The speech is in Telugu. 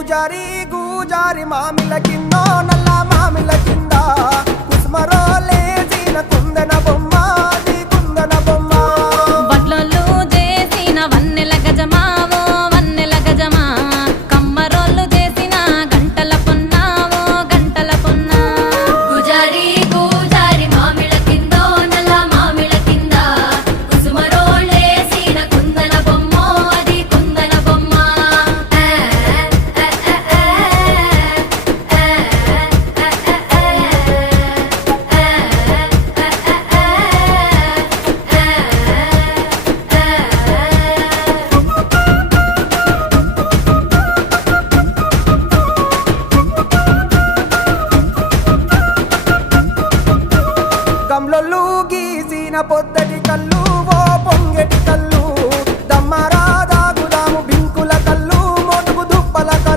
గూజారి గూజారి మామిల కింద నల్ల మామిల కింద కుస్మరో లేసిన కుందన బొమ్మ అది కుందన బొమ్మ వడ్లోళ్ళు చేసిన వన్నెల గజమావో వన్నెల గజమా కమ్మరోళ్ళు చేసిన గంటల పొన్నావో గంటల పొన్నా గుజారి గుజారి మామిళ్ళ కిందో నల్ల మామిళ్ళ కింద కుసుమరోళ్ళేసిన కుందన బొమ్మ అది కుందన బొమ్మ గమ్లొల్లు గీసిన పొద్దు